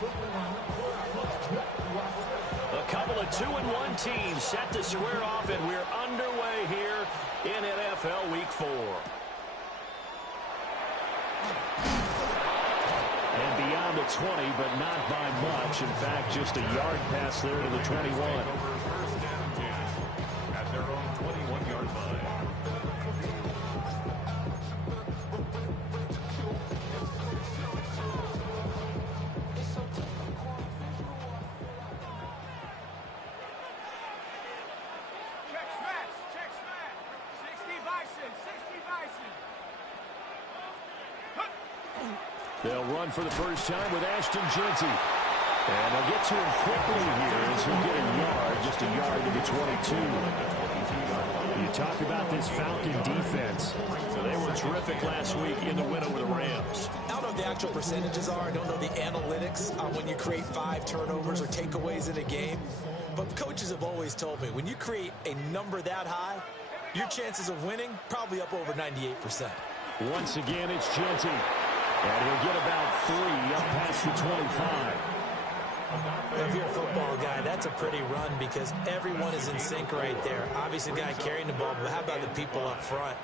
A couple of 2-1 teams set to square off, and we're underway here in NFL Week 4. And beyond the 20, but not by much. In fact, just a yard pass there to the 21. First down 10 at their own 21-yard line. They'll run for the first time with Ashton Jeanty. And they'll get to him quickly here as he'll get a yard, just a yard to the 22. You talk about this Falcon defense. So they were terrific last week in the win over the Rams. I don't know what the actual percentages are. I don't know the analytics on when you create 5 turnovers or takeaways in a game. But coaches have always told me, when you create a number that high, your chances of winning probably up over 98%. Once again, it's Jeanty. And he'll get about 3 up past the 25. If you're a football guy, that's a pretty run because everyone is in sync right there. Obviously, the guy carrying the ball, but how about the people up front?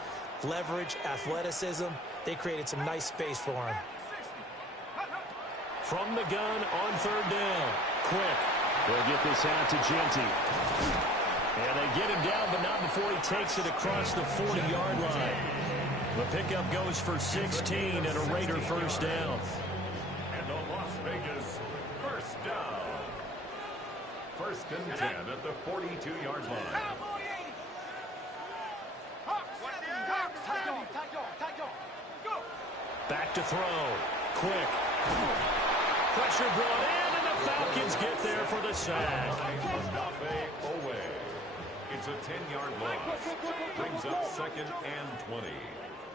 Leverage, athleticism, they created some nice space for him. From the gun on third down. Quick. They'll get this out to Jeanty. And they get him down, but not before he takes it across the 40-yard line. The pickup goes for 16 and a Raider first down. And the Las Vegas first down. First and 10 at the 42-yard line. Back to throw. Quick. Pressure brought in, and the Falcons get there for the sack. It's a 10-yard loss. Brings up second and 20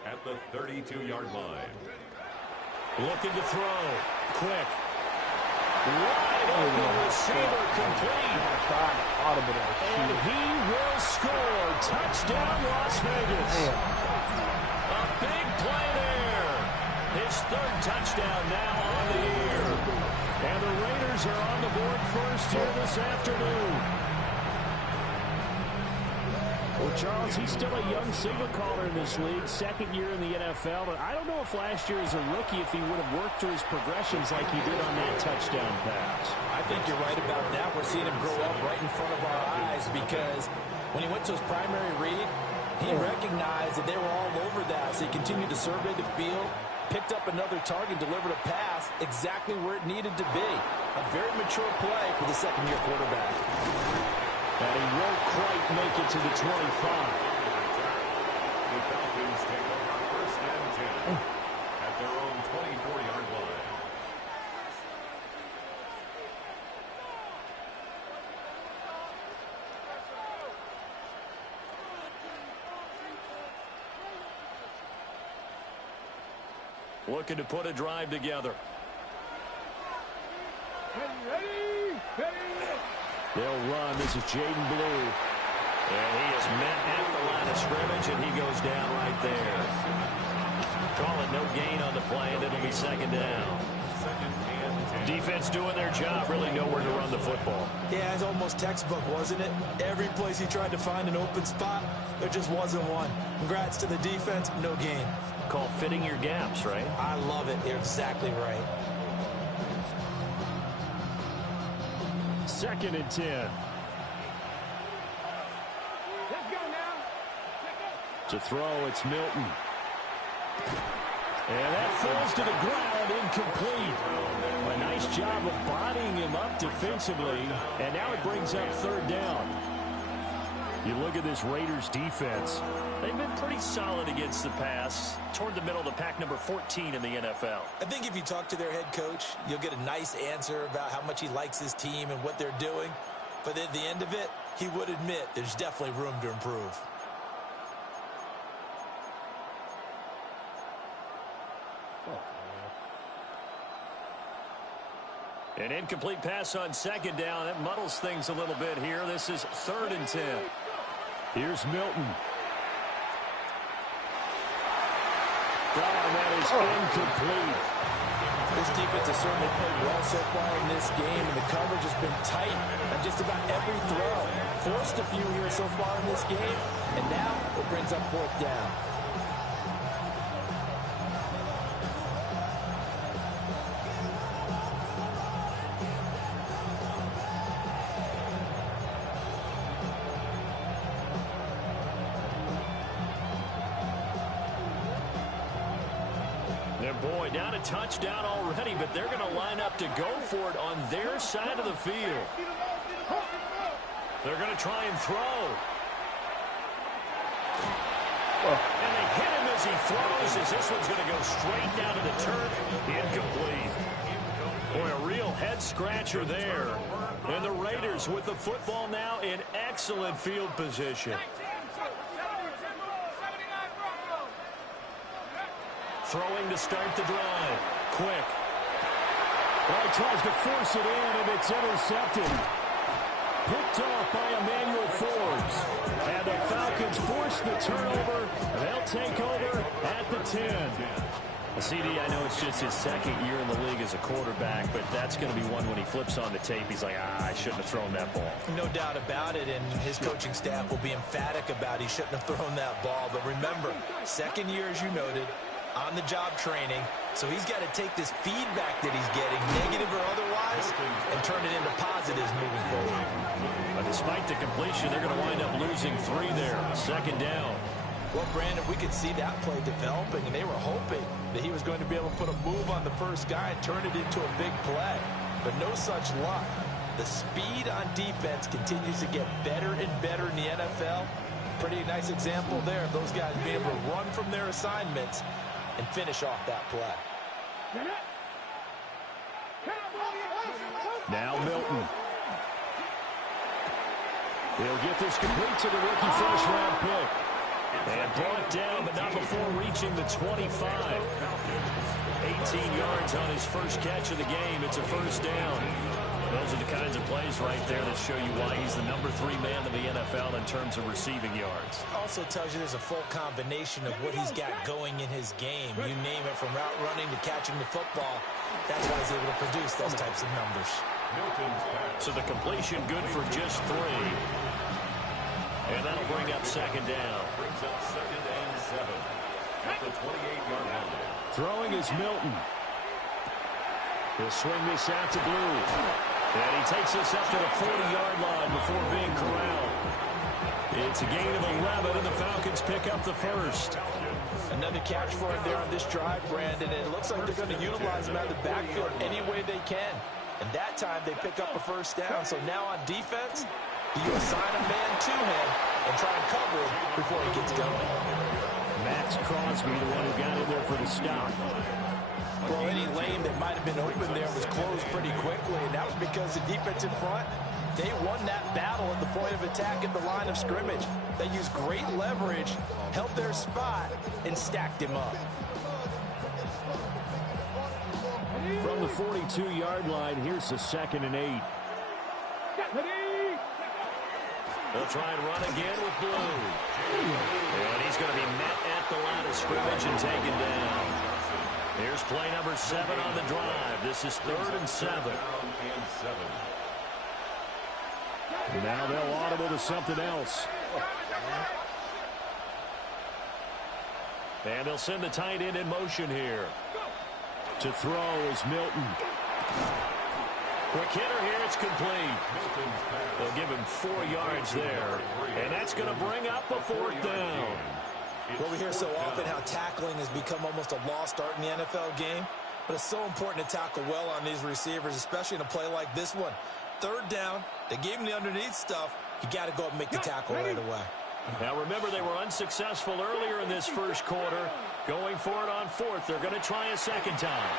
at the 32-yard line. Looking to throw. Quick. Wide open receiver complete. And he will score. Touchdown, Las Vegas. A big play there. His 3rd touchdown now on the year. And the Raiders are on the board first here this afternoon. Well, Charles, he's still a young signal caller in this league, 2nd year in the NFL. But I don't know if last year as a rookie, if he would have worked through his progressions like he did on that touchdown pass. I think you're right about that. We're seeing him grow up right in front of our eyes because when he went to his primary read, he recognized that they were all over that. So he continued to survey the field, picked up another target, delivered a pass exactly where it needed to be. A very mature play for the 2nd-year quarterback. And he won't quite make it to the 25. The Falcons take over first and 10 at their own 24-yard line. Looking to put a drive together. They'll run. This is Jaden Blue. And he is met at the line of scrimmage, and he goes down right there. Call it no gain on the play, and it'll be 2nd down. Defense doing their job, really nowhere to run the football. Yeah, it's almost textbook, wasn't it? Every place he tried to find an open spot, there just wasn't one. Congrats to the defense, no gain. Called fitting your gaps, right? I love it. You're exactly right. 2nd and 10. Let's go now. To throw, it's Milton. And that falls to the ground, incomplete. A nice job of bodying him up defensively, and now it brings up 3rd down. You look at this Raiders defense. They've been pretty solid against the pass, toward the middle of the pack, number 14 in the NFL. I think if you talk to their head coach, you'll get a nice answer about how much he likes his team and what they're doing. But at the end of it, he would admit there's definitely room to improve. An incomplete pass on 2nd down. That muddles things a little bit here. This is 3rd and 10. Here's Milton. And that is incomplete. This defense has certainly played well so far in this game, and the coverage has been tight on just about every throw. Forced a few here so far in this game, and now it brings up 4th down. Boy, down a touchdown already, but they're going to line up to go for it on their side of the field. They're going to try and throw. And they hit him as he throws, as this one's going to go straight down to the turf. Incomplete. Boy, a real head-scratcher there. And the Raiders with the football now in excellent field position. Throwing to start the drive. Quick. Well, he tries to force it in, and it's intercepted. Picked off by Emmanuel Forbes. And the Falcons force the turnover. They'll take over at the 10. CD, I know it's just his 2nd year in the league as a quarterback, but that's going to be one when he flips on the tape. He's like, I shouldn't have thrown that ball. No doubt about it, and his coaching staff will be emphatic about he shouldn't have thrown that ball. But remember, 2nd year, as you noted, on-the-job training, so he's got to take this feedback that he's getting, negative or otherwise, and turn it into positives moving forward. But despite the completion, they're going to wind up losing 3 there. 2nd down. Well, Brandon, we could see that play developing, and they were hoping that he was going to be able to put a move on the first guy and turn it into a big play. But no such luck. The speed on defense continues to get better and better in the NFL. Pretty nice example there of those guys being able to run from their assignments and finish off that play. Now Milton. He'll get this complete to the rookie first-round pick. And brought down, but not before reaching the 25. 18 yards on his first catch of the game. It's a 1st down. Those are the kinds of plays right there that show you why he's the number 3 man in the NFL in terms of receiving yards. Also tells you there's a full combination of what he's got going in his game. You name it, from route running to catching the football. That's why he's able to produce those types of numbers. So the completion good for just 3. And that'll bring up 2nd down. Brings up 2nd and 7 at the 28-yard line. Throwing is Milton. He'll swing this out to Blue. And he takes this up to the 40-yard line before being corralled. It's a gain of 11, and the Falcons pick up the 1st. Another catch for him there on this drive, Brandon. And it looks like they're going to utilize him out of the backfield any way they can. And that time they pick up a 1st down. So now on defense, you assign a man to him and try and cover him before he gets going. Max Crosby, the one who got in there for the stop. Well, any lane that might have been open there was closed pretty quickly, and that was because the defense in front, they won that battle at the point of attack at the line of scrimmage. They used great leverage, held their spot, and stacked him up. From the 42-yard line, here's the 2nd and 8. They'll try and run again with Blue. And he's going to be met at the line of scrimmage and taken down. Here's play number 7 on the drive. This is 3rd and 7. Now they'll audible to something else. And they'll send the tight end in motion here. To throw is Milton. Quick hitter here, it's complete. They'll give him 4 yards there. And that's going to bring up a 4th down. Well, we hear so often how tackling has become almost a lost art in the NFL game. But it's so important to tackle well on these receivers, especially in a play like this one. 3rd down, they gave him the underneath stuff. You got to go up and make the tackle right away. Now, remember, they were unsuccessful earlier in this 1st quarter. Going for it on 4th. They're going to try a 2nd time.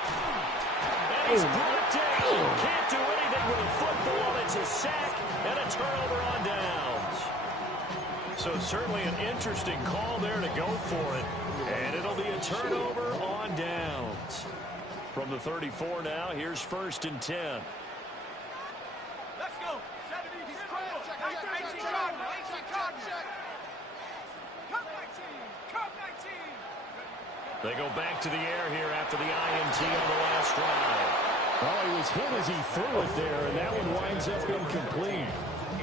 And he's brought down. Can't do anything with a football. It's a sack and a turnover on downs. So certainly an interesting call there to go for it. And it'll be a turnover on downs. From the 34 now, here's 1st and 10. Let's go. 70. They go back to the air here after for the INT on the last drive. Well, he was hit as he threw it there, and that one winds up incomplete.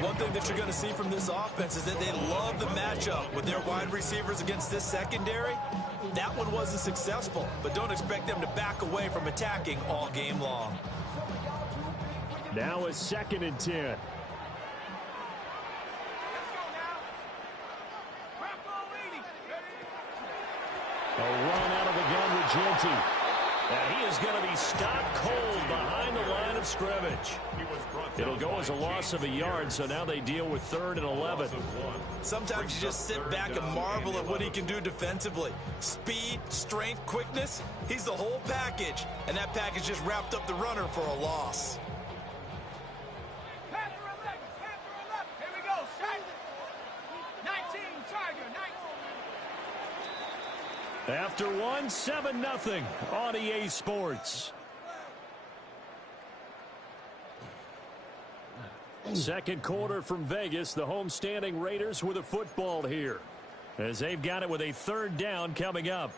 One thing that you're going to see from this offense is that they love the matchup with their wide receivers against this secondary. That one wasn't successful, but don't expect them to back away from attacking all game long. Now a 2nd and 10. A run out of the gun with Genty. And he is going to be stopped cold behind the line of scrimmage. It'll go as a loss of a yard, so now they deal with 3rd and 11. Sometimes you just sit back and marvel at what he can do defensively. Speed, strength, quickness, he's the whole package. And that package just wrapped up the runner for a loss. Here we go. Set. 19, Tiger, 19. After one, 7-0 on EA Sports. Second quarter from Vegas. The homestanding Raiders with a football here, as they've got it with a 3rd down coming up.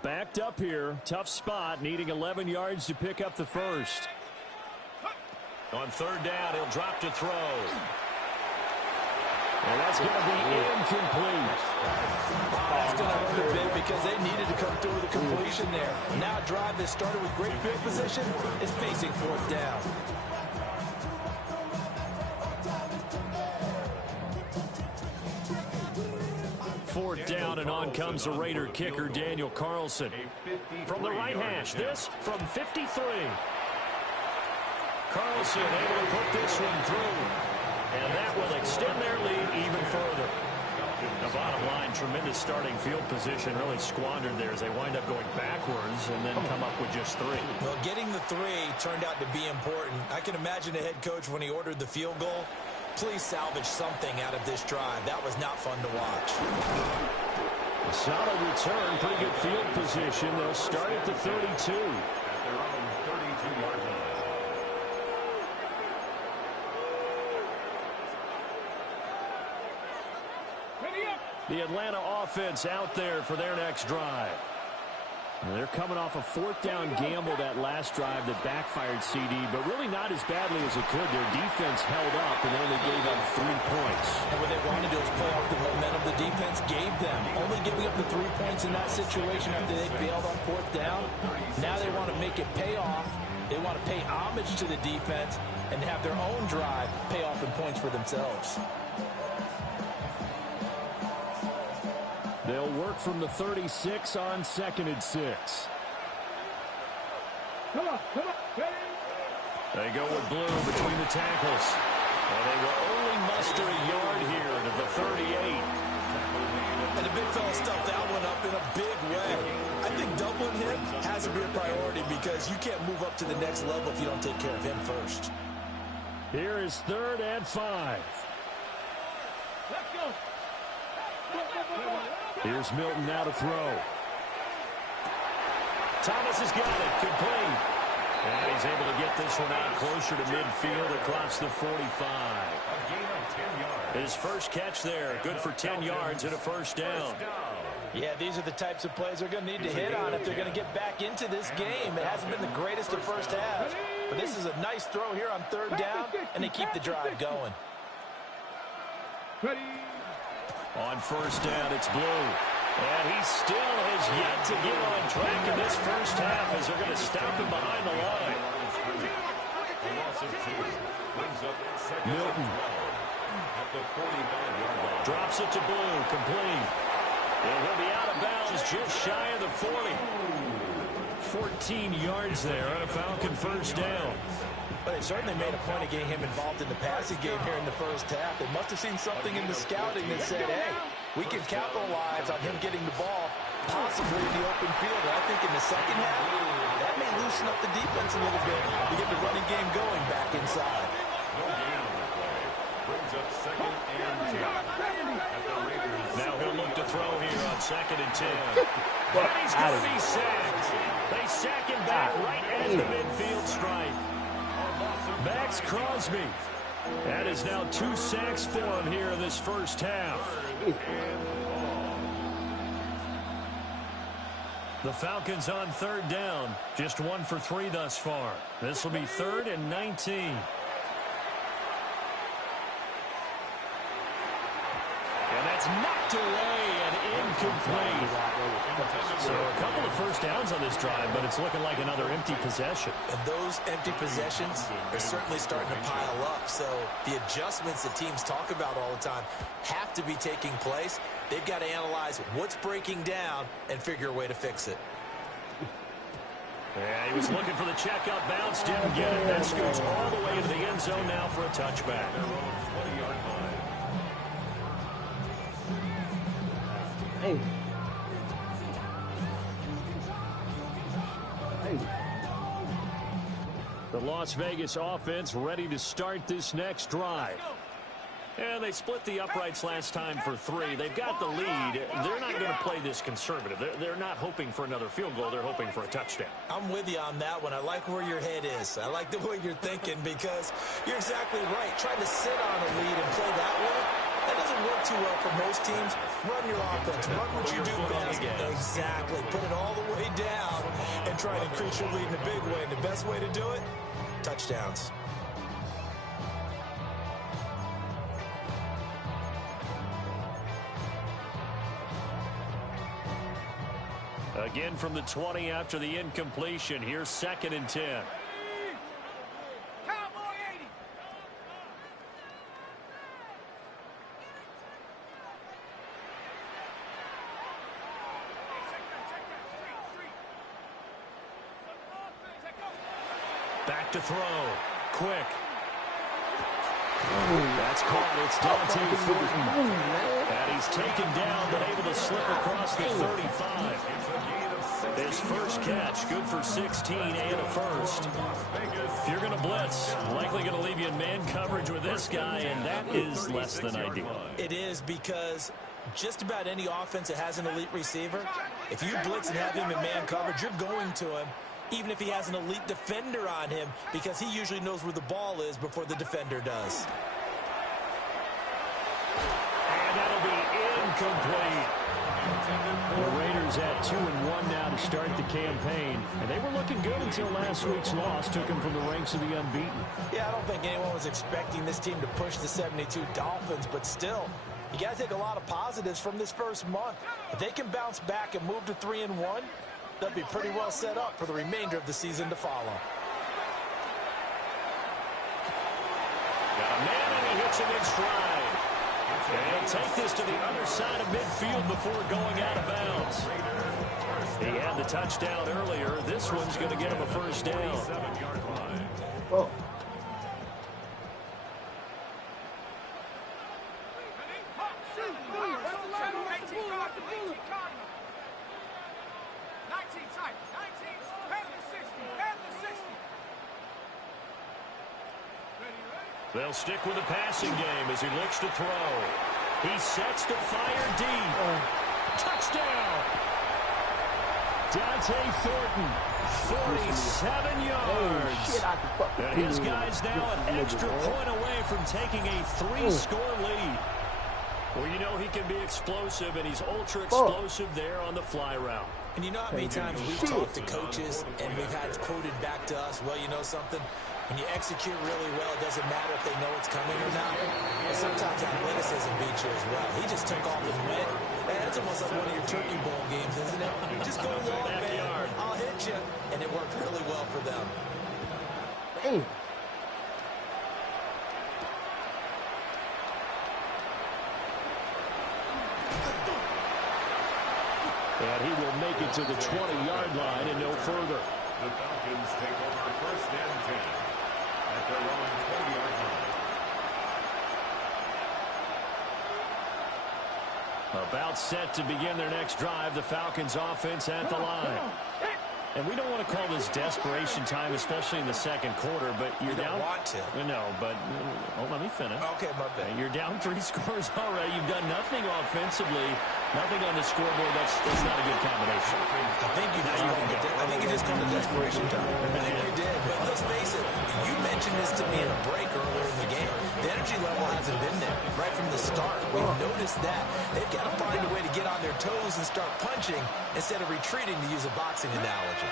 Backed up here. Tough spot, needing 11 yards to pick up the first. On 3rd down, he'll drop to throw. And that's going to be incomplete. That's going to hurt a bit because they needed to come through with a completion there. Now a drive that started with great field position is facing 4th down. Fourth down, and on comes the Raider kicker, Daniel Carlson. From the right hash, this from 53. Carlson able to put this one through. And that will extend their lead even further. The bottom line, tremendous starting field position, really squandered there as they wind up going backwards and then come up with just 3. Well, getting the 3 turned out to be important. I can imagine the head coach when he ordered the field goal. Please salvage something out of this drive. That was not fun to watch. A solid return, pretty good field position. They'll start at the 32. At their own 32-yard line. The Atlanta offense out there for their next drive. And they're coming off a 4th down gamble that last drive that backfired CD, but really not as badly as it could. Their defense held up and only gave up 3 points. And what they wanted to do is play off the momentum the defense gave them. Only giving up the 3 points in that situation after they bailed on 4th down. Now they want to make it pay off. They want to pay homage to the defense and have their own drive pay off in points for themselves. They'll work from the 36 on 2nd and 6. Come on. They go with Blue between the tackles. And they will only muster a yard here to the 38. And the big fella stuffed that one up in a big way. I think doubling him has to be a priority because you can't move up to the next level if you don't take care of him first. Here is 3rd and 5. Let's go. Here's Milton now to throw. Thomas has got it. Complete. And he's able to get this one out closer to midfield across the 45. A gain of 10 yards. His first catch there. Good for 10 yards and a 1st down. Yeah, these are the types of plays they're going to need to hit on if they're going to get back into this game. It hasn't been the greatest of first halves, but this is a nice throw here on 3rd down, and they keep the drive going. On 1st down, it's Blue. And he still has yet to get on track in this first half as they're going to stop him behind the line. A loss of 2 brings up 2nd Milton at the 45-yard line. Drops it to Blue. Complete. And he'll be out of bounds just shy of the 40. 14 yards there on a Falcon 1st down. But they certainly made a point of getting him involved in the passing game here in the first half. They must have seen something in the scouting that said, hey, we can capitalize on him getting the ball, possibly in the open field. And I think in the second half, that may loosen up the defense a little bit to get the running game going back inside. No gain on the play. Brings up 2nd and 10 at the Raiders. Now he'll look to throw here on 2nd and 10. And he's going to be sacked. They sack him back right at the midfield stripe. Max Crosby That is now 2 sacks for him here in this first half. The Falcons on third down. Just 1 for 3 thus far. This will be 3rd and 19. And that's knocked away and incomplete. So a couple of first downs on this drive, but it's looking like another empty possession. And those empty possessions are certainly starting to pile up. So the adjustments that teams talk about all the time have to be taking place. They've got to analyze what's breaking down and figure a way to fix it. Yeah, he was looking for the check-up bounce, didn't get it. That scoots all the way into the end zone now for a touchback. Hey. The Las Vegas offense ready to start this next drive. And they split the uprights last time for 3. They've got the lead. They're not going to play this conservative. They're not hoping for another field goal. They're hoping for a touchdown. I'm with you on that one. I like where your head is. I like the way you're thinking because you're exactly right. Trying to sit on a lead and play that way, that doesn't work too well for most teams. Run your offense. Run what you do best. Exactly. Put it all the way down and try to increase your lead in a big way. And the best way to do it, touchdowns. Again from the 20 after the incompletion. Here's 2nd and 10. Cowboy 80. Back to throw. Quick. That's caught. It's Dante Thornton. And he's taken down, but able to slip across the 35. His first catch, good for 16 and a first. If you're going to blitz, likely going to leave you in man coverage with this guy, and that is less than ideal. It is because just about any offense that has an elite receiver, if you blitz and have him in man coverage, you're going to him, even if he has an elite defender on him, because he usually knows where the ball is before the defender does. And that'll be incomplete. The Raiders at 2-1 now to start the campaign. And they were looking good until last week's loss took them from the ranks of the unbeaten. Yeah, I don't think anyone was expecting this team to push the 72 Dolphins, but still, you got to take a lot of positives from this first month. If they can bounce back and move to 3-1, they'll be pretty well set up for the remainder of the season to follow. Got a man and he hits him in stride. And he'll take this to the other side of midfield before going out of bounds. He had the touchdown earlier. This one's going to get him a first down. Oh. They'll stick with the passing game as he looks to throw. He sets to fire deep. Touchdown! Dante Thornton, 47 yards. And his guy's now an extra point away from taking a 3-score lead. Well, you know he can be explosive, and he's ultra-explosive there on the fly route. And you know how many times we've talked to coaches and we've had it quoted back to us, well, you know something? When you execute really well, it doesn't matter if they know it's coming or not. But sometimes athleticism beats you as well. He just took off and went. That's almost like one of your turkey bowl games, isn't it? Just go long, man. I'll hit you. And it worked really well for them. Hey. And he will make it to the 20-yard line and no further. The Falcons take over 1st and 10 at their own 20-yard line. About set to begin their next drive. The Falcons offense at the line. And we don't want to call this desperation time, especially in the second quarter, but you're down. You don't want to. No, but let me finish. Okay, my bad. You're down 3 scores already. You've done nothing offensively, nothing on the scoreboard. That's not a good combination. I think you just called it desperation time. I think you did. But let's face it, you mentioned this to me in a break earlier in the game. The energy level hasn't been there right from the start. We've noticed that. They've got to find a way to get on their toes and start punching instead of retreating, to use a boxing analogy.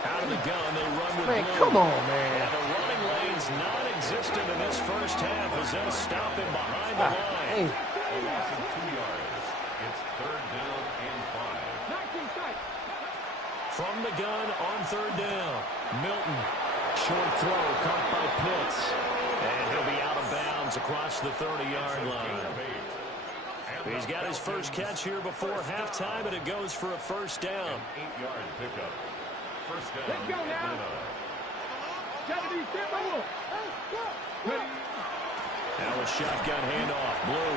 Out of the gun, they run with Man, Blue. come on, man. And the running lane's non-existent in this first half as they'll stop him behind the line. Hey. A loss of 2 yards. It's 3rd down and 5. From the gun on 3rd down, Milton. Short throw caught by Pitts. And he'll be out of bounds across the 30-yard line. He's got his first catch here before halftime, and it goes for a first down. 8-yard pickup. First down. Let's go now. Now a shotgun handoff, Blue.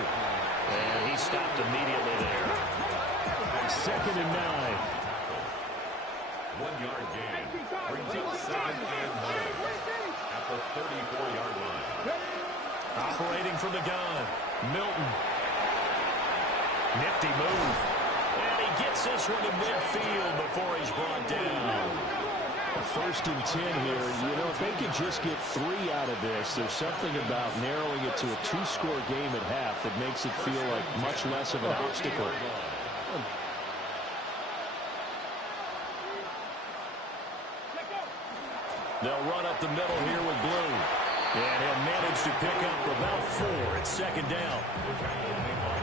And he stopped immediately there. 2nd and 9. 1-yard gain. Brings up 2nd and 9 at the 34-yard line. Operating from the gun, Milton. Nifty move. And he gets this one to midfield before he's brought down. 1st and 10 here. You know, if they could just get 3 out of this, there's something about narrowing it to a 2-score game at half that makes it feel like much less of an obstacle. They'll run up the middle here with Blue. And he'll manage to pick up about 4 at 2nd down.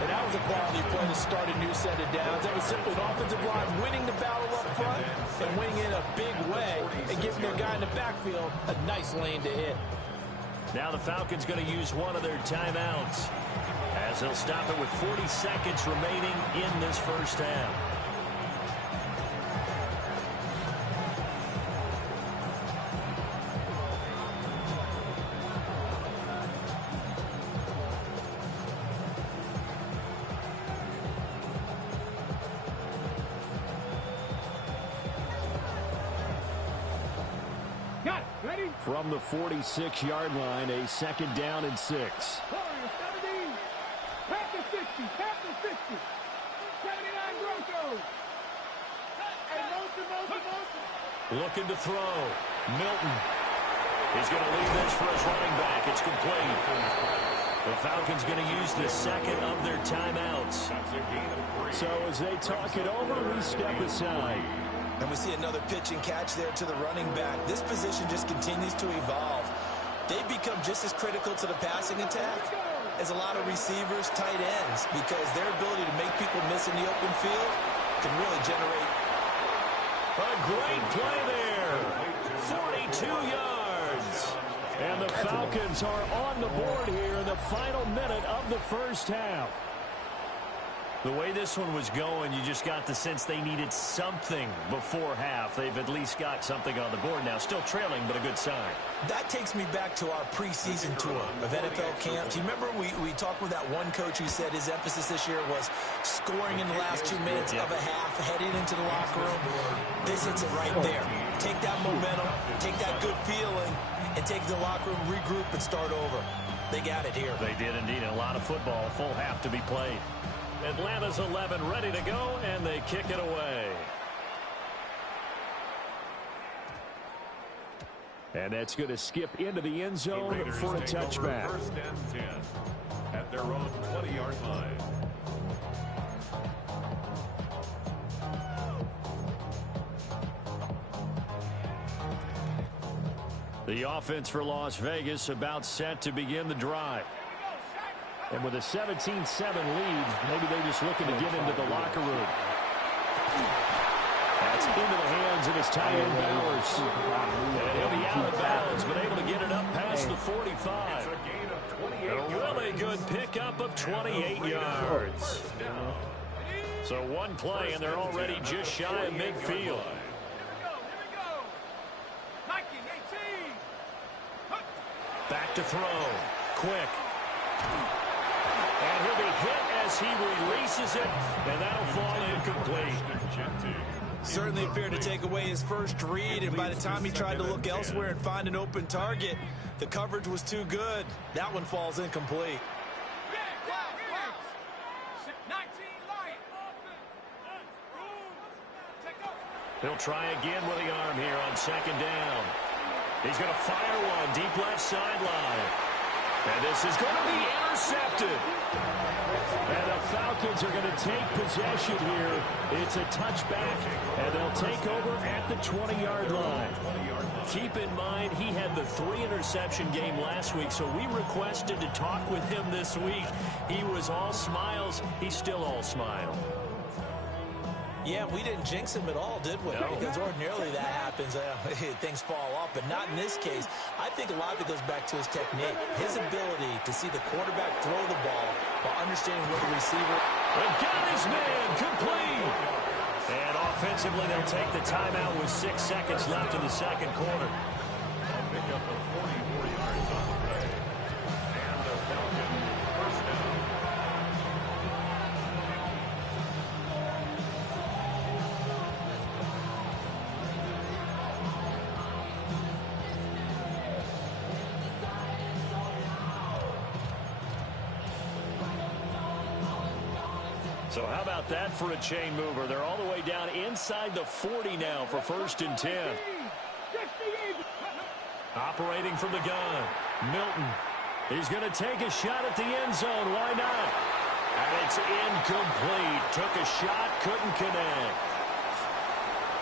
And that was a quality play to start a new set of downs. That was simply an offensive line winning the battle up front and winning in a big way and giving their guy in the backfield a nice lane to hit. Now the Falcons going to use one of their timeouts as they'll stop it with 40 seconds remaining in this first half. From the 46-yard line, a 2nd down and 6. Warriors 17. Pack the 60. Pack the 60. 79 Broncos. Hey, motion. Looking to throw. Milton. He's going to leave this for his running back. It's complete. The Falcons going to use the 2nd of their timeouts. That's a gain of 3. So as they talk it over, we step aside. And we see another pitch and catch there to the running back. This position just continues to evolve. They become just as critical to the passing attack as a lot of receivers, tight ends, because their ability to make people miss in the open field can really generate. A great play there. 42 yards. And the Falcons are on the board here in the final minute of the first half. The way this one was going, you just got the sense they needed something before half. They've at least got something on the board now. Still trailing, but a good sign. That takes me back to our preseason tour of NFL camps. You remember we talked with that one coach who said his emphasis this year was scoring in the last 2 minutes of a half, heading into the locker room. This hits it right there. Take that momentum, take that good feeling, and take the locker room, regroup, and start over. They got it here. They did indeed. A lot of football, a full half to be played. Atlanta's 11 ready to go, and they kick it away. And that's going to skip into the end zone for a touchback. 1st and 10 at their own 20-yard line. The offense for Las Vegas about set to begin the drive. And with a 17-7 lead, maybe they're just looking to get into the locker room. That's into the hands of his tight end, Bowers. And he'll be out of bounds, but able to get it up past the 45. A really good pickup of 28 yards. So one play, and they're already just shy of midfield. Here we go. Nike 18. Back to throw. Quick. And he'll be hit as he releases it, and that'll fall incomplete. Certainly appeared to take away his first read, and by the time he tried to look elsewhere and find an open target, the coverage was too good. That one falls incomplete. He'll try again with the arm here on second down. He's going to fire one deep left sideline. And this is going to be intercepted. And the Falcons are going to take possession here. It's a touchback, and they'll take over at the 20-yard line. Keep in mind, he had the 3-interception game last week, so we requested to talk with him this week. He was all smiles. He's still all smile. Yeah, we didn't jinx him at all, did we? No. Because ordinarily that happens. Things fall off, but not in this case. I think a lot of it goes back to his technique. His ability to see the quarterback throw the ball while understanding where the receiver... And got his man complete. And offensively, they'll take the timeout with 6 seconds left in the second quarter. Pick up the 44 yards on the play. And the Falcon first down. So how about that for a chain mover? They're all the way down inside the 40 now for 1st and 10. Operating from the gun, Milton. He's going to take a shot at the end zone. Why not? And it's incomplete. Took a shot, couldn't connect.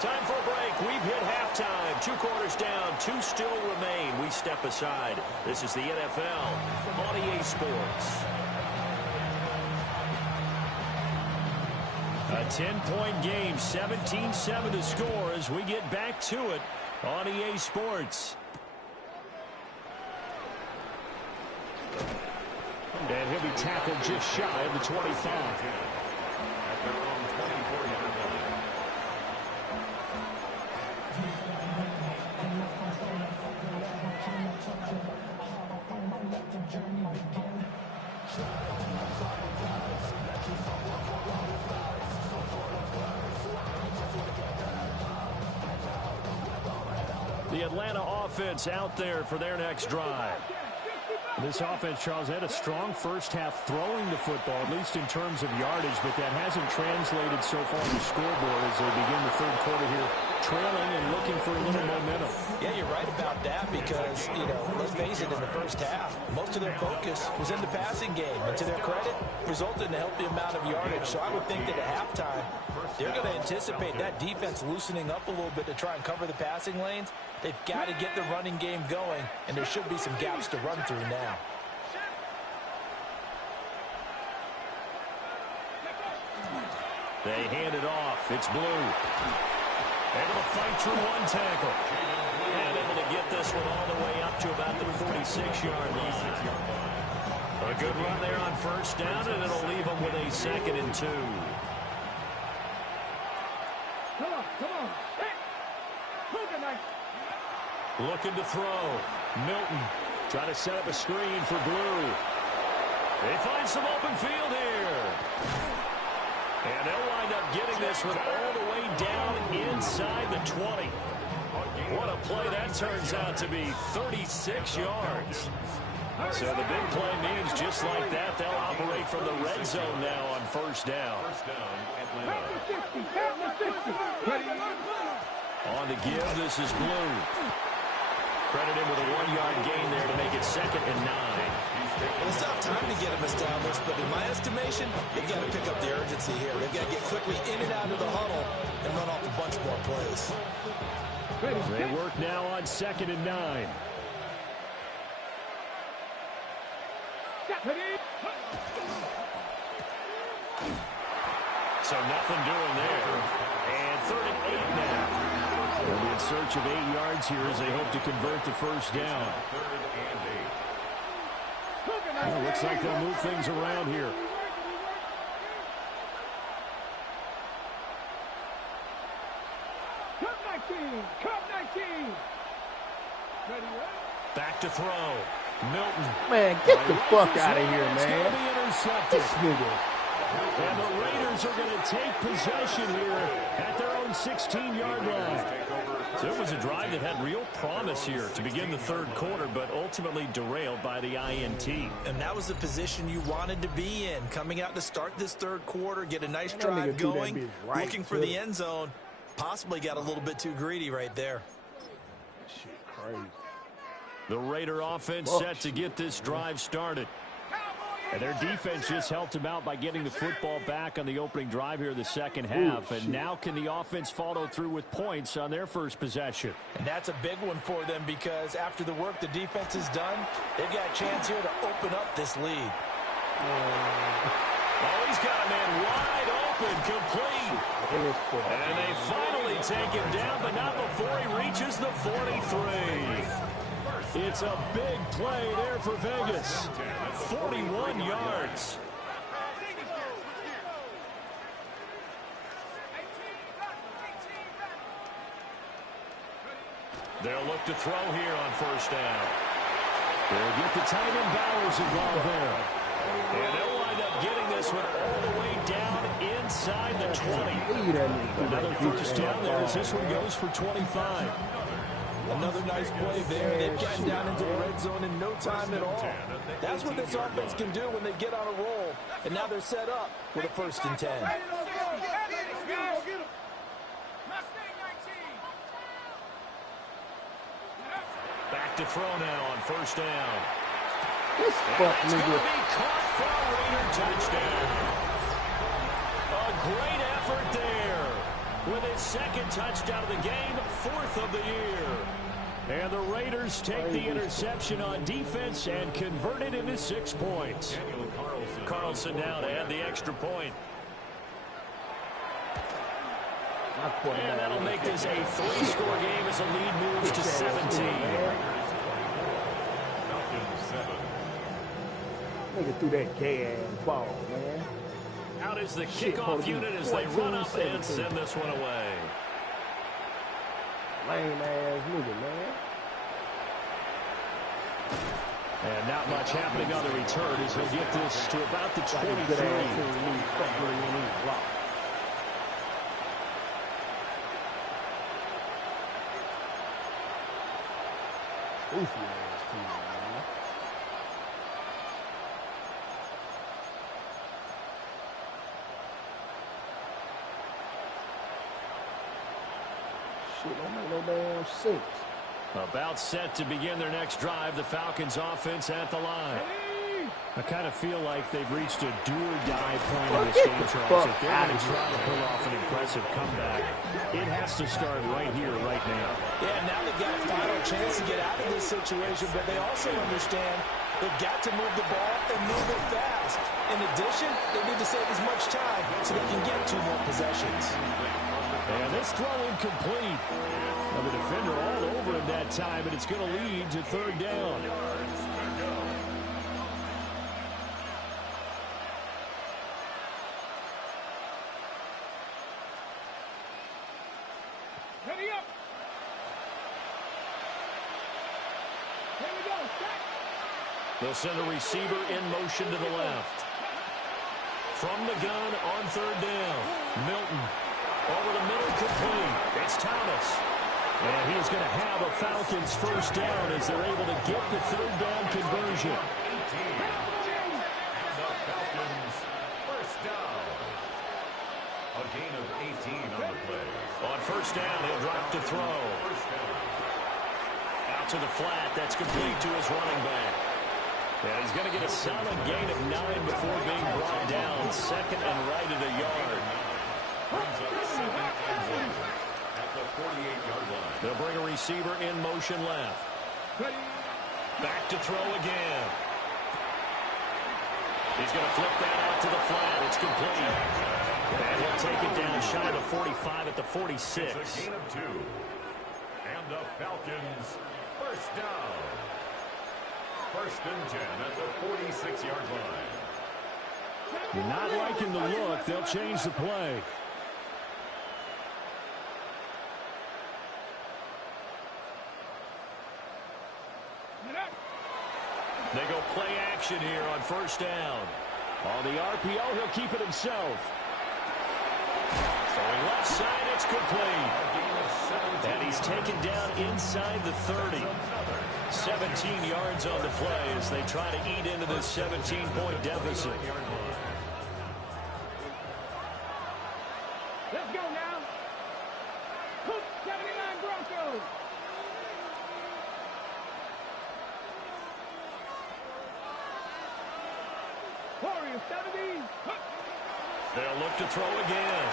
Time for a break. We've hit halftime. 2 quarters down, 2 still remain. We step aside. This is the NFL on EA Sports. A 10-point game, 17-7 to score as we get back to it on EA Sports. And he'll be tackled just shy of the 25. At their own 24-yard line. The Atlanta offense out there for their next drive. This offense, Charles, had a strong first half throwing the football, at least in terms of yardage, but that hasn't translated so far on the scoreboard as they begin the third quarter here, trailing and looking for a little momentum. Yeah, you're right about that because, let's face it, in the first half, most of their focus was in the passing game. And to their credit, resulted in a healthy amount of yardage. So I would think that at halftime, they're going to anticipate that defense loosening up a little bit to try and cover the passing lanes. They've got to get the running game going, and there should be some gaps to run through now. They hand it off. It's Blue. Able to fight through one tackle. And able to get this one all the way up to about the 46-yard line. A good run there on first down, and it'll leave them with a 2nd and 2. Come on. Hey, looking to throw. Milton trying to set up a screen for Blue. They find some open field here. And they'll wind up getting this one all the way down inside the 20. What a play that turns out to be, 36 yards. So the big play means just like that, they'll operate from the red zone now on first down. On the give, this is Blue. Credit him with a 1-yard gain there to make it 2nd and 9. Well, it's tough time to get them established, but in my estimation, they've got to pick up the urgency here. They've got to get quickly in and out of the huddle and run off a bunch more plays. They work now on 2nd and 9. So nothing doing there. And 3rd and 8 now. They'll be in search of 8 yards here as they hope to convert the first down. Well, looks like they'll move things around here. Cup 19. Back to throw. Milton. Man, get the fuck out of here, It's going to man. be intercepted. This nigga. And the Raiders are going to take possession here at their own 16-yard line. So it was a drive that had real promise here to begin the third quarter, but ultimately derailed by the INT. And that was the position you wanted to be in. Coming out to start this third quarter, get a nice drive going, looking for the end zone. Possibly got a little bit too greedy right there. Shit, crazy. The Raider offense set to get this drive started. And their defense just helped them out by getting the football back on the opening drive here in the second half. And now can the offense follow through with points on their first possession? And that's a big one for them because after the work the defense has done, they've got a chance here to open up this lead. Oh, he's got a man wide open, complete. And they finally take him down, but not before he reaches the 43. It's a big play there for Vegas. 41 yards. They'll look to throw here on first down. They'll get the tight end Bowers involved there. And they'll wind up getting this one all the way down inside the 20. Another first down there as this one goes for 25. Another nice play there. They've gotten down into the red zone in no time at all. That's what this offense can do when they get on a roll. And now they're set up with a 1st and 10. Back to throw now on first down. This fuck It's going to nigga. be caught for a Raider touchdown. A great effort there. With his second touchdown of the game, 4th of the year. And the Raiders take the interception on defense and convert it into 6 points. Carlson now to add the extra point. And that'll make this a 3-score game as the lead moves to 17. Nigga threw that gay ass ball, man. Out is the kickoff unit as they run up and send this one away. Lame ass nigga, man. And not much happening on the return as he'll get this to about the 23. Goofy ass team, man. Shit don't make no damn sense. About set to begin their next drive, the Falcons offense at the line. I kind of feel like they've reached a do-or-die point in this game, Charles. If they're going to try to pull off an impressive comeback, it has to start right here, right now. Yeah, now they've got a final chance to get out of this situation, but they also understand they've got to move the ball and move it fast. In addition, they need to save as much time so they can get 2 more possessions. And this throw incomplete. Now the defender all over him that time, and it's going to lead to 3rd down. Ready up. Here we go. Start. They'll send a receiver in motion to the left. From the gun on 3rd down. Milton over the middle, complete. It's Thomas. And he's going to have a Falcons 1st down as they're able to get the 3rd down conversion. The Falcons, 1st down. A gain of 18 on the play. On 1st down, he'll drop to throw. Out to the flat. That's complete to his running back. And he's going to get a solid gain of 9 before being brought down. 2nd and right at a yard. Brings up 7 and 1 at the 48-yard line. They'll bring a receiver in motion left. Back to throw again. He's going to flip that out to the flat. It's complete. And he'll take it down shy of the 45 at the 46. It's a gain of 2. And the Falcons, 1st down. 1st and 10 at the 46-yard line. You're not liking the look. They'll change the play. They go play action here on 1st down. On the RPO, he'll keep it himself. Throwing left side, it's complete. And he's taken down inside the 30. 17 yards on the play as they try to eat into this 17-point deficit. Let's go now. Hook 79 Broncos. Warriors 70. Hook. They'll look to throw again.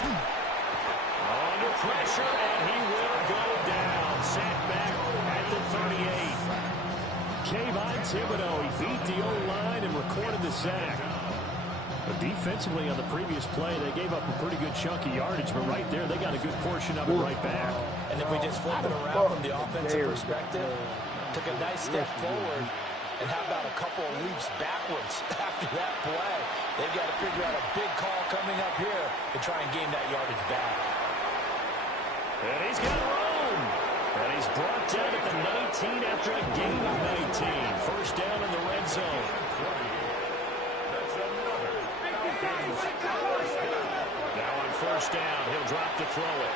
Under pressure, and he will go down. Sacked back at the 38. Kayvon Thibodeaux, he beat the O-line and recorded the sack. But defensively on the previous play, they gave up a pretty good chunk of yardage, but right there, they got a good portion of it right back. And if we just flip it around from the offensive perspective, took a nice step forward, and how about a couple of leaps backwards after that play? They've got to figure out a big call coming up here to try and gain that yardage back. And he's got room. And he's brought down at the 19 after a gain of 19. First down in the red zone. Now on first down, he'll drop to throw it.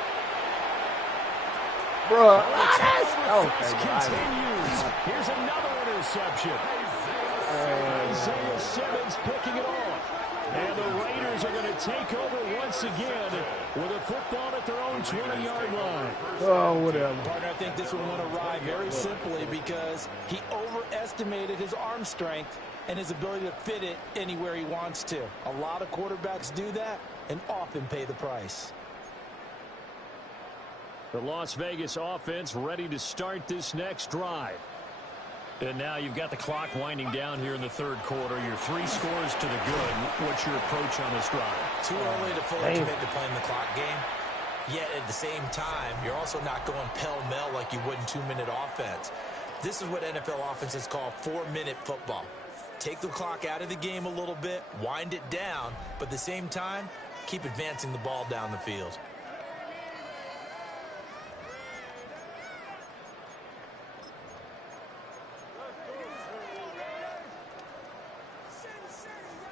Bruh. Continues. Here's another interception. Isaiah Simmons picking it off. And the Raiders are going to take over once again with a football at their own 20-yard line. Oh, whatever. Partner, I think this one went awry very simply because he overestimated his arm strength and his ability to fit it anywhere he wants to. A lot of quarterbacks do that and often pay the price. The Las Vegas offense ready to start this next drive. And now you've got the clock winding down here in the third quarter. You're 3 scores to the good. What's your approach on this drive? Too early to fully commit to playing the clock game. Yet at the same time, you're also not going pell-mell like you would in 2-minute offense. This is what NFL offenses call 4-minute football. Take the clock out of the game a little bit, wind it down, but at the same time, keep advancing the ball down the field.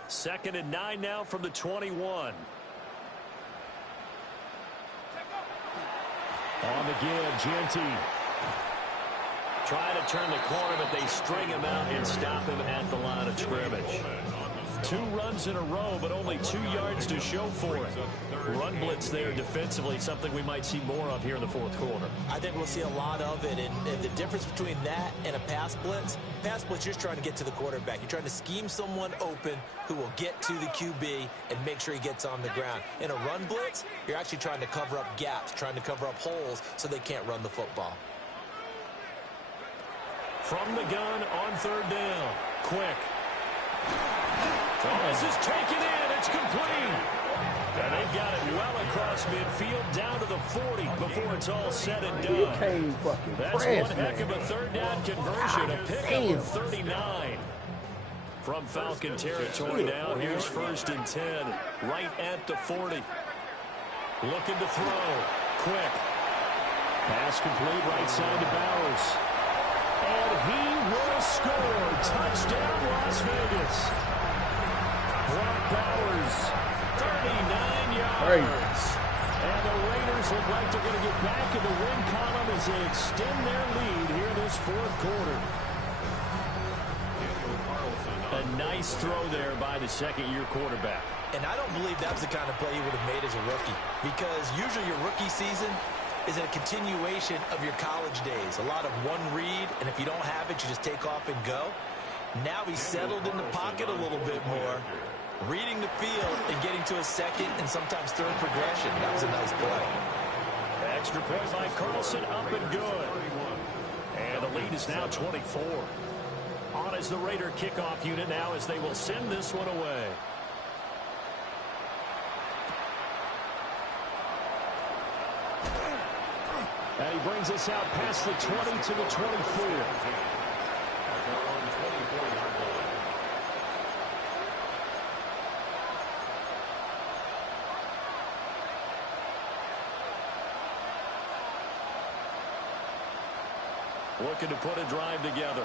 Second and 9 now from the 21. On the give, Genty. Trying to turn the corner, but they string him out and stop him at the line of scrimmage. 2 runs in a row, but only 2 yards to show for it. Run blitz there defensively, something we might see more of here in the fourth quarter. I think we'll see a lot of it, and the difference between that and a pass blitz, you're just trying to get to the quarterback. You're trying to scheme someone open who will get to the QB and make sure he gets on the ground. In a run blitz, you're actually trying to cover up gaps, trying to cover up holes so they can't run the football. From the gun on third down. Quick. This is taken in. It's complete. And they've got it well across midfield down to the 40 before it's all said and done. That's one heck of a third down conversion. A pickup of 39. From Falcon territory now. Here's first and 10. Right at the 40. Looking to throw. Quick. Pass complete right side to Bowers. And he will score. Touchdown, Las Vegas. Brock Bowers, 39 yards. And the Raiders look like they're going to get back in the win column as they extend their lead here in this fourth quarter. A nice throw there by the second-year quarterback. And I don't believe that was the kind of play he would have made as a rookie, because usually your rookie season is a continuation of your college days. A lot of one read, and if you don't have it, you just take off and go. Now he's settled in the pocket a little bit more, reading the field and getting to a second and sometimes third progression. That was a nice play. Extra point by Carlson, up and good. And the lead is now 24. On is the Raider kickoff unit now as they will send this one away. And he brings us out past the 20 to the 24. Looking to put a drive together.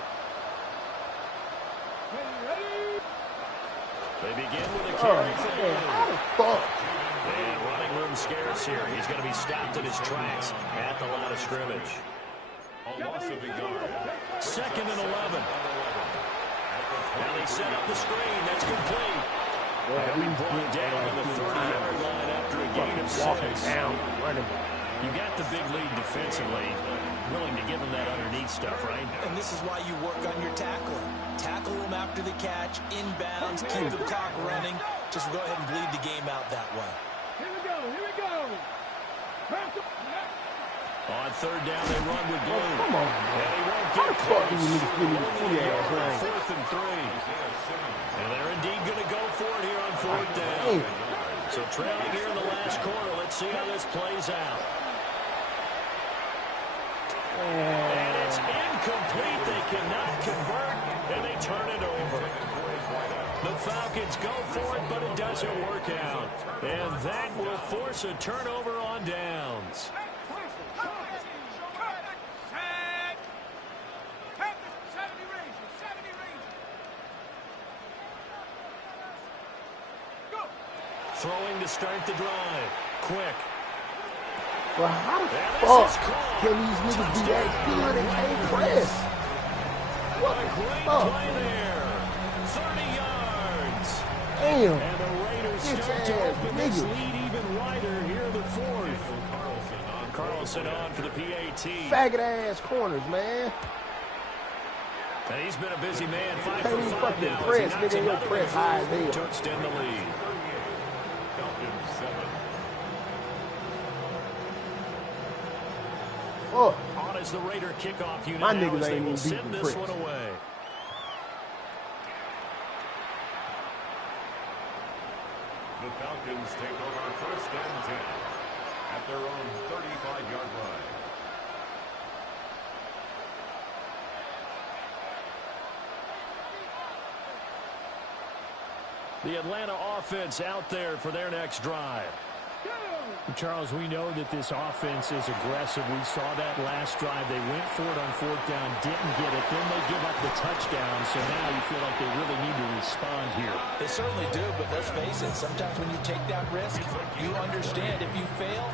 They They begin with a carry for Blue. How the fuck? And running room scarce here. He's going to be stopped in his tracks at the line of scrimmage. A loss of a yard. 2nd and 11. Now they set up the screen. That's complete. And we brought down on the 30-yard line after a gain of 6. Down, running back. You got the big lead defensively. Willing to give them that underneath stuff, right? And this is why you work on your tackling. Tackle them after the catch, inbounds, keep the clock running. Just go ahead and bleed the game out that way. Here we go, here we go. On 3rd down, they run with Blue. Come on, And man. he won't How get the fuck do close. you need to give me the Only a ass yard on line? 4th and 3. And they're indeed going to go for it here on 4th down. So trailing here in the last quarter. Let's see how this plays out. And it's incomplete. They cannot convert, and they turn it over. The Falcons go for it, but it doesn't work out. And that will force a turnover on downs. Throwing to start the drive. Quick. Well, how the And fuck this is caught. can these niggas be that good and can't press? What A the great fuck? play there. 30 yards. Damn. And the Raiders Bitch start to ass open this nigga. lead even wider here in the 4th. Carlson on for the PAT. Faggot ass corners, man. And he's been a busy man. 5 Can't for even 5 fucking now. press, As he knocks nigga. Your another press one high as through hell. to extend the lead. Falcons 7. Fuck. On as the Raider kickoff unit My now niggas as they ain't will even beating send this Prince. one away. The Falcons take over 1st and 10 at their own 35-yard line. The Atlanta offense out there for their next drive. Charles, we know that this offense is aggressive. We saw that last drive. They went for it on 4th down, didn't get it. Then they give up the touchdown. So now you feel like they really need to respond here. They certainly do, but let's face it, sometimes when you take that risk, you understand if you fail,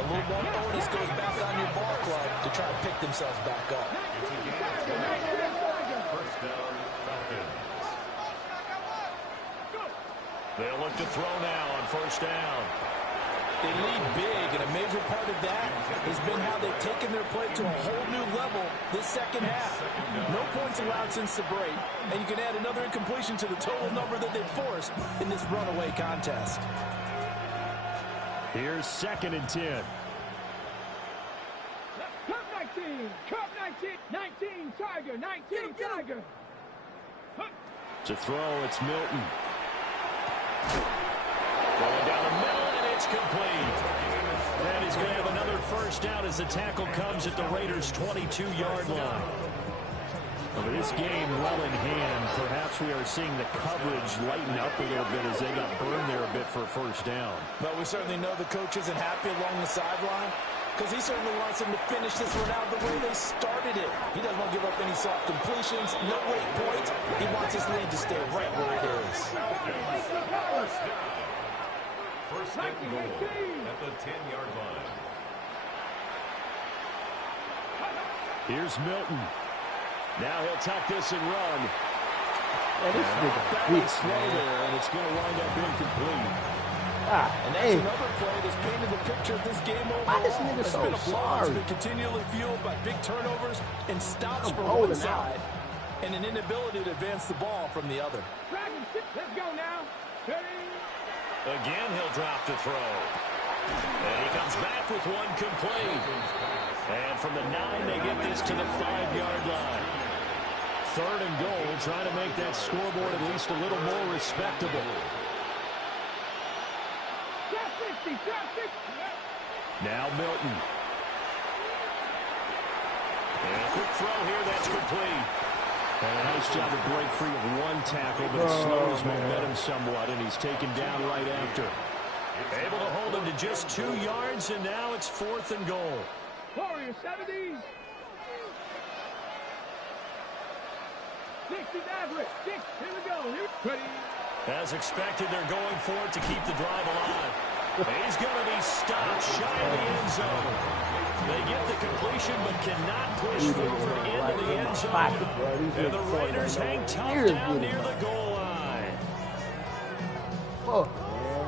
a little more onus goes back on your ball club to try to pick themselves back up. It's a game of 12. 1st down, Falcons. They'll look to throw now on 1st down. They lead big, and a major part of that has been how they've taken their play to a whole new level this second half. No points allowed since the break, and you can add another incompletion to the total number that they've forced in this runaway contest. Here's 2nd and 10. Cup 19, Cup 19, 19, Tiger, 19, Tiger. To throw, it's Milton. Going down the middle, and it's complete. And he's going to have another 1st down as the tackle comes at the Raiders' 22-yard line. Over this game well in hand, perhaps we are seeing the coverage lighten up a little bit as they got burned there a bit for a 1st down. But we certainly know the coach isn't happy along the sideline because he certainly wants them to finish this one out the way they started it. He doesn't want to give up any soft completions, no weight points. He wants his lead to stay right where it is. 1st and goal at the 10-yard line. Here's Milton. Now he'll tuck this and run. Man, this nigga Balance bitch, throw man. there, and it's going to wind up incomplete. Ah, And that's damn. another play that's painted the picture of this game overall. Why this nigga It's so been a blow that's sorry? been continually fueled by big turnovers and stops I'm from holding one side and an inability to advance the ball from the other. Dragon, let's go now. 30. Again, he'll drop to throw. And he comes back with one complete. And from the 9, they get this to the 5-yard line. 3rd and goal, trying to make that scoreboard at least a little more respectable. Drop 60, drop 60. Now Milton. And a quick throw here, that's complete. And a nice job to break free of one tackle, but it slows momentum somewhat, and he's taken down right after. Able to hold him to just 2 yards, and now it's 4th and goal. Warriors 70. 60 average. 6. Here we go. Ready. As expected, they're going for it to keep the drive alive. He's going to be stopped shy of the end zone. They get the completion but cannot push forward into the end zone. And the Raiders hang tough down near the goal line. Fuck, man.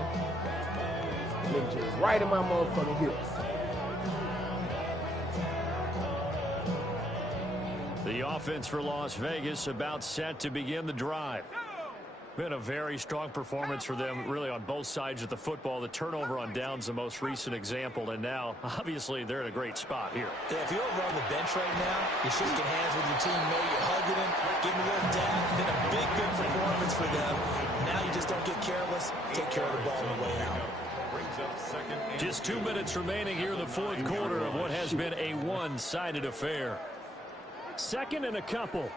Nigga just right in my motherfucking hips. The offense for Las Vegas about set to begin the drive. Been a very strong performance for them, really, on both sides of the football. The turnover on down's the most recent example, and now, obviously, they're in a great spot here. Yeah, if you're over on the bench right now, you're shaking hands with your teammate, you're hugging him, giving a little dab. Been a big, good performance for them. Now you just don't get careless. Take care of the ball on the way out. Just 2 minutes remaining here in the fourth quarter of what has been a one-sided affair. Second and a couple.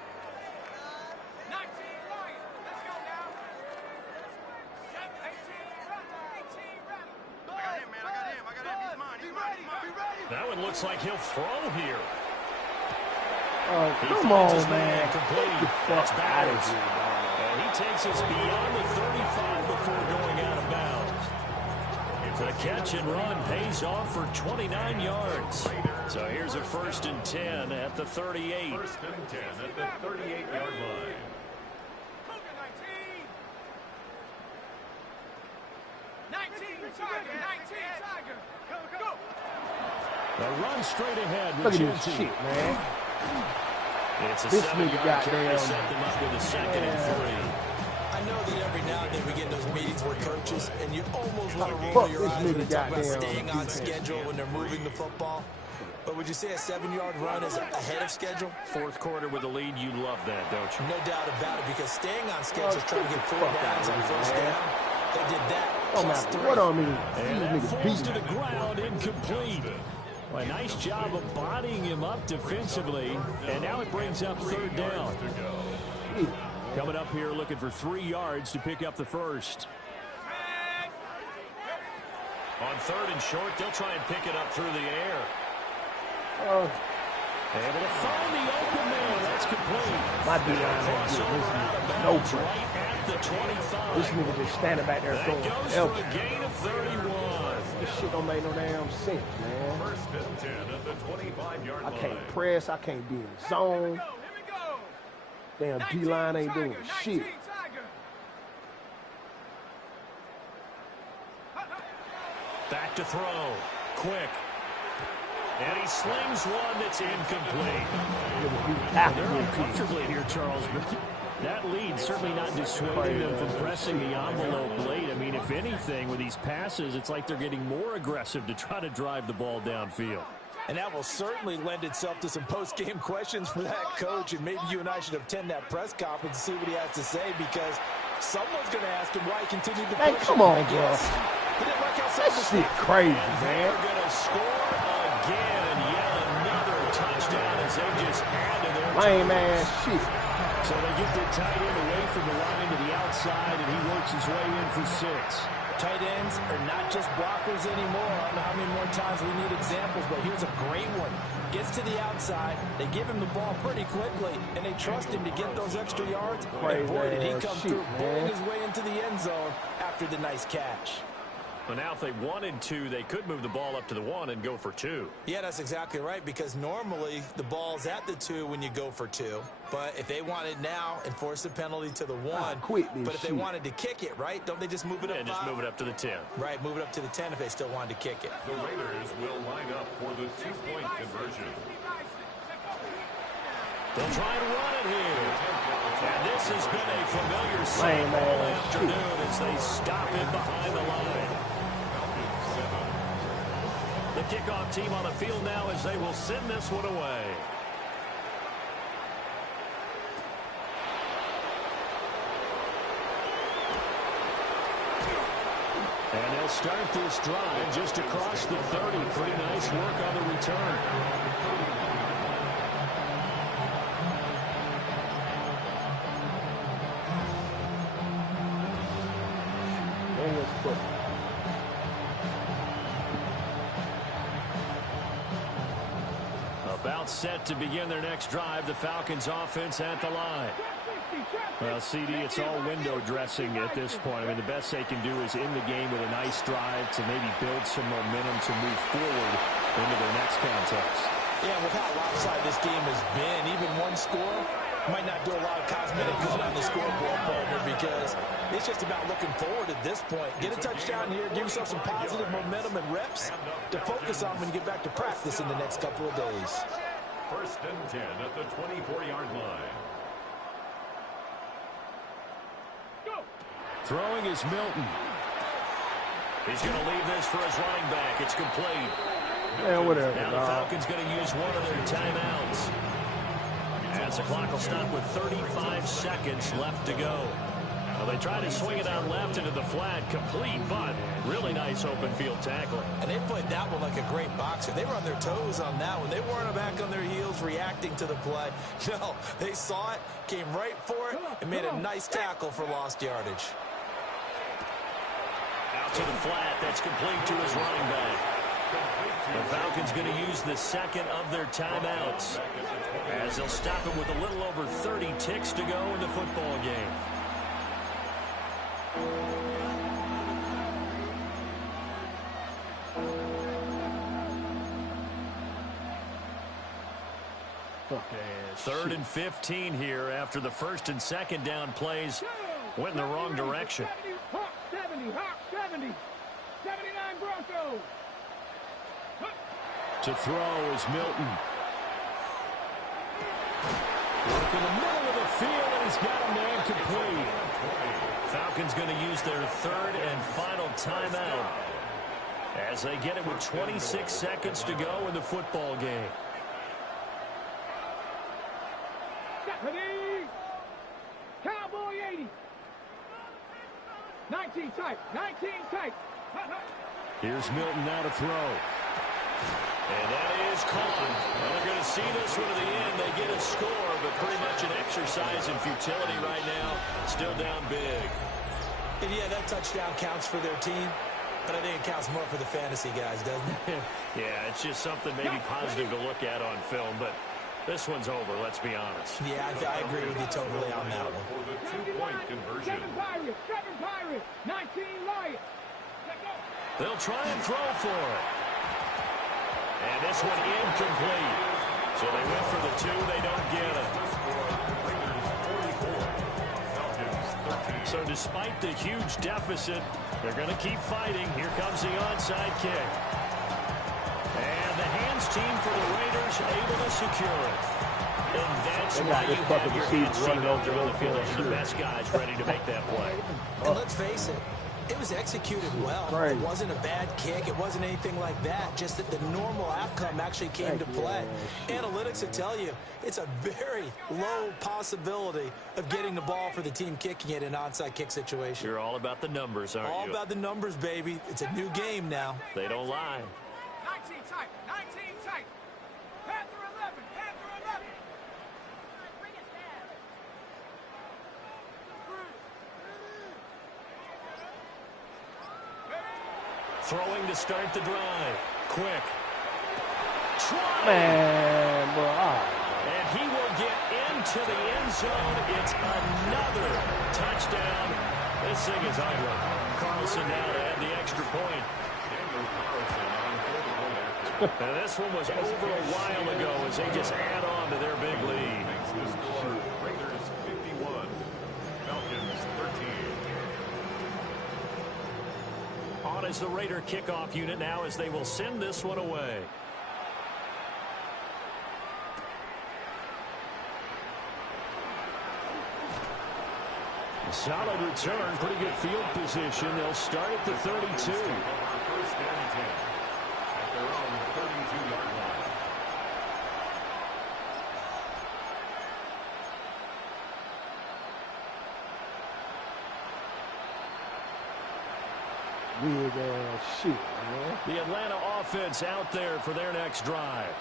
That one looks like he'll throw here. Oh, come on, man. That's Bowers. And he takes us beyond the 35 before going out of bounds. The catch and run pays off for 29 yards. So here's a 1st and 10 at the 38. 1st and 10 at the 38-yard line. The run straight ahead. Look at this shit, man. It's a This nigga got carry, set them up with a 2nd and 3. I know that every now and then we get those meetings where coaches, and you almost want to roll Fuck your this eyes when they nigga talk about goddamn staying on defense. schedule when they're moving the football. But would you say a 7-yard run is ahead of schedule? Fourth quarter with a lead, you love that, don't you? No doubt about it, because staying on schedule is trying to get 4 downs on 1st down. They did that. Don't Plus matter 3. what on me. And that These niggas falls to beat the ground, incomplete. Well, a nice job of bodying him up defensively, and now it brings up 3rd down. me. Coming up here looking for 3 yards to pick up the first. On 3rd and short, they'll try and pick it up through the air. Oh, Able to find the open man. That's complete. my D-line ain't getting this nigga no play. Right at the 25. This nigga just standing back there That throwing goes L. for a gain of 31. This shit don't make no damn sense, man. 1st and 10 at the 25-yard I line. can't press. I can't be in the zone. Damn D-line ain't doing shit. Back to throw. Quick. And he slings one that's incomplete. They're uncomfortably here, Charles, but that lead certainly not dissuading them from pressing the envelope late. I mean, if anything, with these passes, it's like they're getting more aggressive to try to drive the ball downfield. And that will certainly lend itself to some post-game questions for that coach, and maybe you and I should attend that press conference and see what he has to say, because someone's going to ask him why he continued to push. Hey, come on, bro. He didn't like how That shit crazy, They're man. going to score again, and yet another touchdown as they just add to their Lame ass shit. So they get their tight end away from the line to the outside, and he works his way in for 6. Tight ends are not just blockers anymore. I don't know how many more times we need examples, but here's a great one. Gets to the outside, they give him the ball pretty quickly, and they trust him to get those extra yards. And boy, did he come through, pulling his way into the end zone after the nice catch. But now if they wanted to, they could move the ball up to the 1 and go for 2. Yeah, that's exactly right, because normally the ball's at the 2 when you go for 2. But if they wanted now and force a penalty to the 1, but if they wanted to kick it, right, don't they just move it up? And just move it up to the 10. Right, move it up to the 10 if they still wanted to kick it. The Raiders will line up for the 2-point conversion. They'll try to run it here. And this has been a familiar sight all afternoon as they stop him behind the line. The kickoff team on the field now as they will send this one away. And they'll start this drive just across the 30. Pretty nice work on the return. About set to begin their next drive. The Falcons offense at the line. Well, CD, it's all window dressing at this point. I mean, the best they can do is in the game with a nice drive to maybe build some momentum to move forward into their next contest. Yeah, with how lopsided this game has been, even one score might not do a lot of cosmetic good on the scoreboard, partner, because it's just about looking forward at this point. Get a touchdown here, give yourself some positive momentum and reps to focus on when you get back to practice in the next couple of days. 1st and 10 at the 24-yard line. Throwing is Milton. He's going to leave this for his running back. It's complete. Yeah, whatever. Now the Falcons going to use one of their timeouts. As the clock will stop with 35 seconds left to go. Well, they try to swing it out left into the flat, complete, but really nice open field tackling. And they played that one like a great boxer. They were on their toes on that one. They weren't back on their heels reacting to the play. No, they saw it, came right for it, and made a nice tackle for lost yardage. Out to the flat. That's complete to his running back. The Falcons going to use the second of their timeouts as they'll stop it with a little over 30 ticks to go in the football game. Third and 15 here after the 1st and 2nd down plays went in the wrong direction. Hawk 70, Hawk 70, 79 Broncos. To throw is Milton. Work in the middle of the field, and he's got a man complete. Falcons going to use their 3rd and final timeout as they get it with 26 seconds to go in the football game. Deputy! Cowboy 80. 19 tight, 19 tight. Here's Milton now to throw. And that is caught. Well, they're going to see this one to the end. They get a score, but pretty much an exercise in futility right now. Still down big. And yeah, that touchdown counts for their team, but I think it counts more for the fantasy guys, doesn't it? Yeah, it's just something maybe positive to look at on film, but this one's over, let's be honest. Yeah, I agree with you totally on that one. For the 2-point conversion. 7 Pirates, 19 Lions. They'll try and throw for it. And this one incomplete. So they went for the 2, they don't get it. So despite the huge deficit, they're going to keep fighting. Here comes the onside kick. And the hands team for the Raiders able to secure it. And that's why you have your hands team out there on the field. The best guys ready to make that play. And let's face it, it was executed well. It wasn't a bad kick. It wasn't anything like that. Just that the normal outcome actually came to play. Analytics will tell you it's a very low possibility of getting the ball for the team kicking it in an onside kick situation. You're all about the numbers, aren't you? All about the numbers, baby. It's a new game now. They don't lie. 19 tight, 19 tight. Panther 11, Panther 11. Bring it down. Throwing to start the drive. Quick. Man, bro. And he will get into the end zone. It's another touchdown. This thing is ugly. Carlson now to add the extra point. And this one was over a while ago as they just add on to their big lead. Raiders 51, Falcons 13. On is the Raider kickoff unit now as they will send this one away. Solid return, pretty good field position. They'll start at the 32. 1st and 10 at their own 32-yard line. Weird ass shit, man. The Atlanta offense out there for their next drive.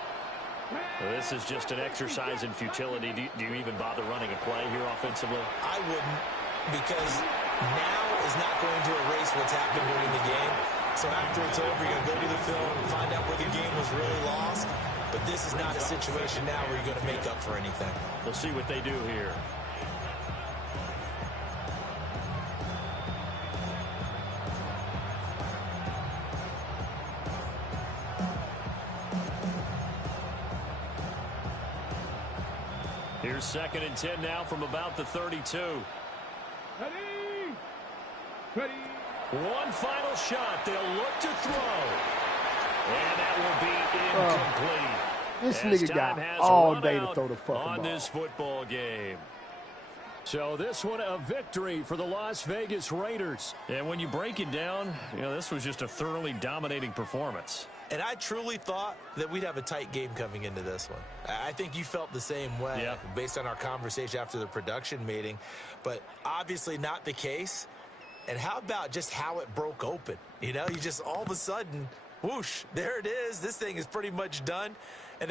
This is just an exercise in futility. Do you even bother running a play here offensively? I wouldn't, because now is not going to erase what's happened during the game. So after it's over, you're going to go to the film and find out where the game was really lost. But this is not a situation now where you're going to make up for anything. We'll see what they do here. Here's 2nd and 10 now from about the 32. Ready. One final shot. They'll look to throw. And that will be incomplete. This As nigga time got has all run day to out throw the fucking on ball. this football game. So this one a victory for the Las Vegas Raiders. And when you break it down, this was just a thoroughly dominating performance. And I truly thought that we'd have a tight game coming into this one. I think you felt the same way based on our conversation after the production meeting, but obviously not the case. And how about just how it broke open? You just all of a sudden, whoosh, there it is. This thing is pretty much done. And